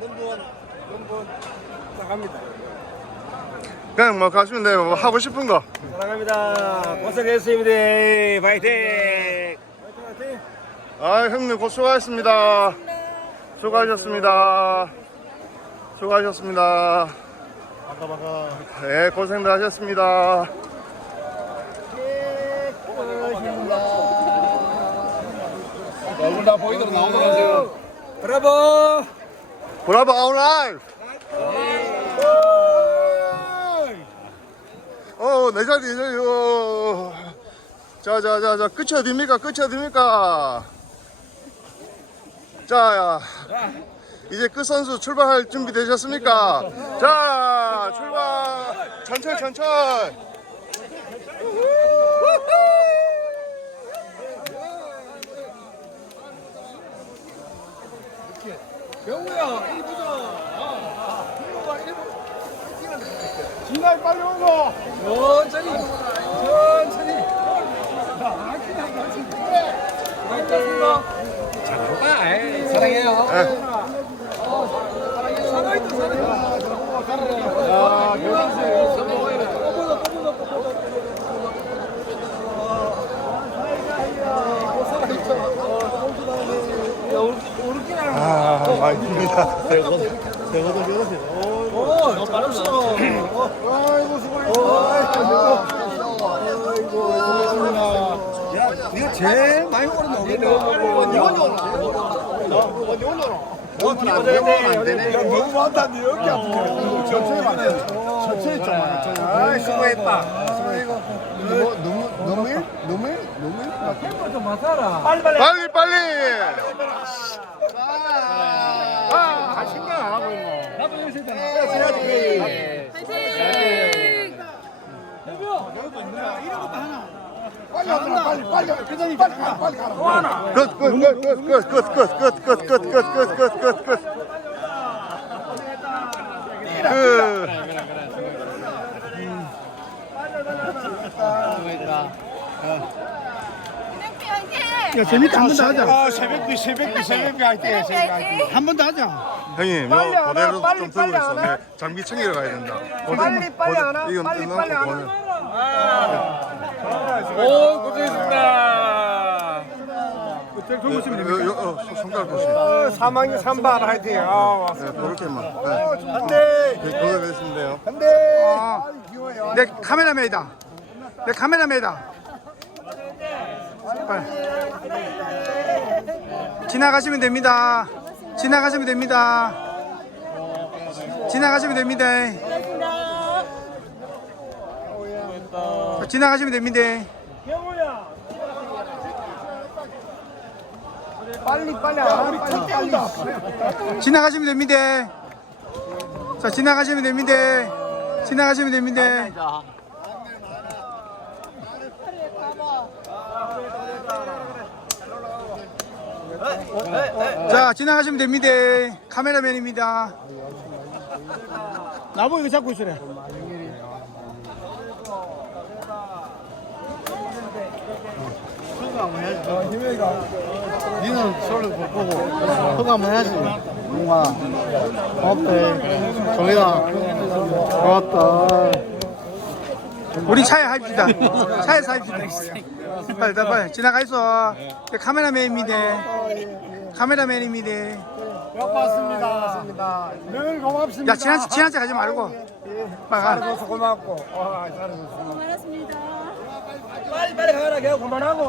넘버원 넘버원 나갑니다. 그냥 뭐 가시면 돼요. 뭐 하고 싶은 거. 사랑합니다. 고생했습니다. 파이팅. 파이팅. 아 형님 고 수고하셨습니다. 수고하셨습니다. 수고하셨습니다. 반가 반가. 네 고생들 하셨습니다. 얼굴 다 보이도록 나오더라 지금. 브라보. 브라보 아웃라이브. 어, 내 자리, 내 자리, 어. 자, 자, 자, 자, 끝이 어딥니까? 끝이 어딥니까? 자, 이제 끝 선수 출발할 준비 되셨습니까? 자, 출발! 천천히, 천천히! 경우야 일 보자. 진아 빨리 오고. 천천히 천천히. 고맙습니다. 잘한다. 에이, 사랑해요. 살아있다 살아있다. 야, 교환세. 아닙니다. 대거도 대거도 오, 잘했어. 아이고 수고했어. 아이고 수고했습니다. 야, 네가 제일 많이 걸었나 우리? 이건 열어. 이건 열어. 너무 많다. 네 어깨 아프게. 천천히 천천히 좀 맞아. 아이 수고했다. 너무 너무 너무 너무 너무 빨리 빨리 빨리 빨리 아, 아, 생각 안 하고 있노. 나도 여기서 있잖아. 지나지. 빨리 하더라, 빨리, 빨리, 회장님, 빨리 가, 빨리 가라. 또 하나. 끝, 끝, 끝, 끝, 끝, 끝, 끝, 끝, 끝, 끝, 끝, 끝, 끝, 끝, 끝. 끝. 야 재밌다 한 번 더 하자 아, 새벽비, 새벽비, 새벽비 할때 새벽비. 한번 더 하자 형님, 빨리 요 와, 빨리, 좀 들고 빨리 있어. 안 와. 네, 장비 챙기러 가야 된다. 빨리, 빨리 고대- 안 와. 이건 빨리, 빨리 안 와. 보내. 오, 고생했습니다. 요, 요, 어, 손- 손가락 보시. 어, 사망이 삼반 화이팅. 아, 왔어. 네, 그렇게만. 네. 한 대, 그, 그거 됐으면 돼요. 한 대. 아. 귀여워요. 내 카메라맨이다 내 카메라맨이다 빨리. 지나가시면 됩니다. 지나가시면 됩니다. 지나가시면 됩니다. 지나가시면 됩니다. 빨리, 빨리 안 와. 빨리, 빨리. 지나가시면 됩니다. 자 지나가시면 됩니다. 지나가시면 됩니다 자 지나가시면 됩니다. 카메라맨입니다. 나보 이거 잡고 있으래? 니는 서울을 못 보고 허가 한번 해야지. 뭔가 고맙대 정리다 고맙다. 우리 차에 합시다. 차에서 합시다 빨리 빨리, 빨리. 지나가 있어. 카메라맨입니다. 카메라맨입니다. 고맙습니다. 늘 고맙습니다. 야 지난 지난 차 가지 말고. 빨리 가. 잘해줘서 고맙고. 와, 잘해줘서. 고맙습니다. 빨리, 빨리 가라. 걔 그만하고.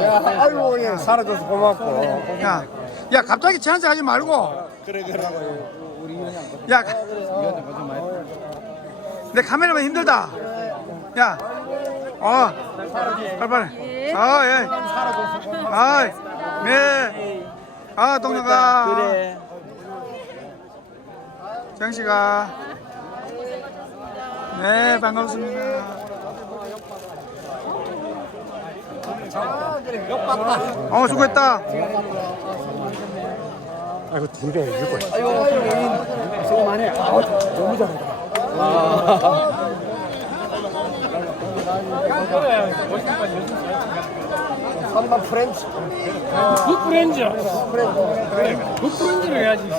야, 아이고, 예, 살아줘서 고맙고. 야, 야 갑자기 지난 차 가지 말고. 그래, 그래. 야, 내 카메라만 힘들다. 야, 어, 아, 빨빨. 예. 아, 예. 아, 네. 아, 동료가. 그래. 정 씨가. 네, 반갑습니다. 어, 수고했다. 아이고, 둘다 이길 거야. 아이고, 수고 많이 해. 아, 너무 잘한다. 아. 삼반 프렌치. 굿프렌즈. 그래. 굿프렌즈를 해야지.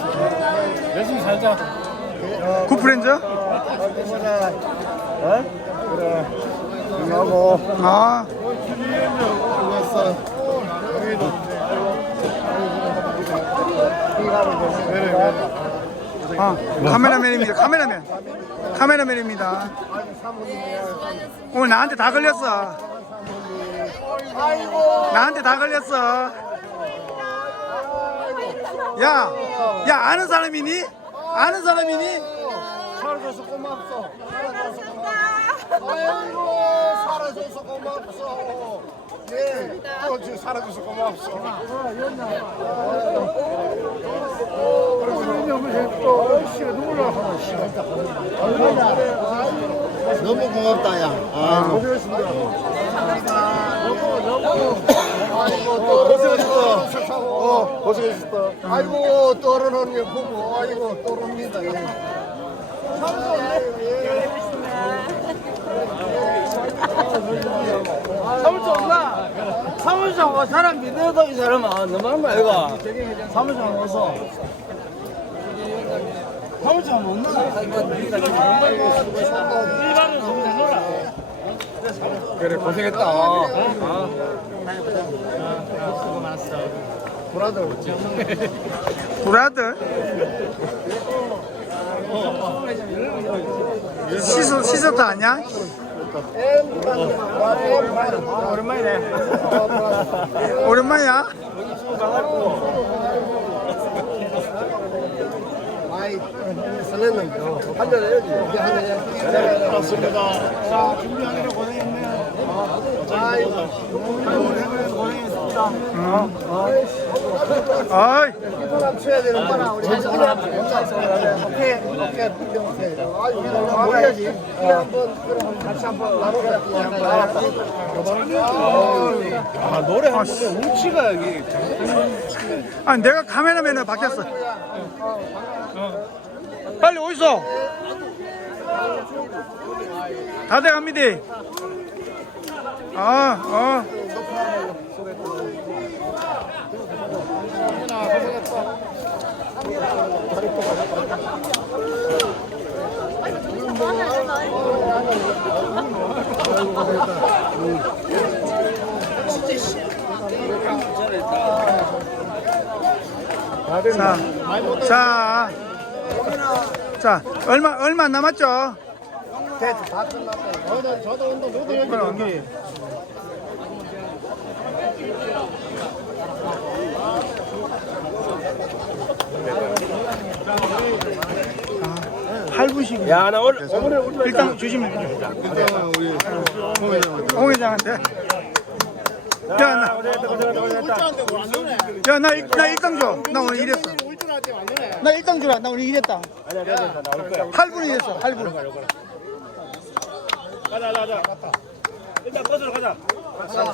열심히 살자. 굿프렌즈? 하고 아, 아, 카메라맨입니다. 카메라맨. 카메라맨입니다. 오늘 나한테 다 걸렸어. 나한테 다 걸렸어. 야, 야 아는 사람이니? 아는 사람이니? 살아줘서 고맙소. 아이고 살아줘서 고맙소. 예, 또 지금 살아줘서 고맙소. 너무 고맙다, 야. 아, 고생했어. 어, 고생했어. 아이고 떨어놓은 게 보고 아이고 떨어옵니다. 사무장 와 사람 믿어도 이 사람아 너무한 거야 이거. 사무장 와서. 사무장 못 나가. 그래 고생했다. 브라더. 시소 시소도 아니야? 오랜만이야. 한잔 해야 지. 한 아이고 고생했습니다. 어이, 사람 쳐야 되는 거나 우리 오케이 오케이 오케이. 아유 먹어야지. 우리 한번 그럼 같이 한번 나눠자. 아 노래 한 곡에 우치가 여기. 아 내가 카메라맨으로 바뀌었어. 빨리 오이소. 다 돼갑니다. 아, 어. 자, 자, 자, 얼마 얼마 안 남았죠? 다 끝났다. 저도 저도 운동 모두 해야지. 팔분씩 야, 나 오늘 오늘 오늘 일단 주시면 돼요. 홍 회장한테. 야, 나, 야, 나, 일- 나 일당 줘. 나 오늘 일했어. 나 일당 주라. 나 오늘 일했다. 8분 일했어. 8분. 가자, 가자, 가자. 일단 버스로 가자.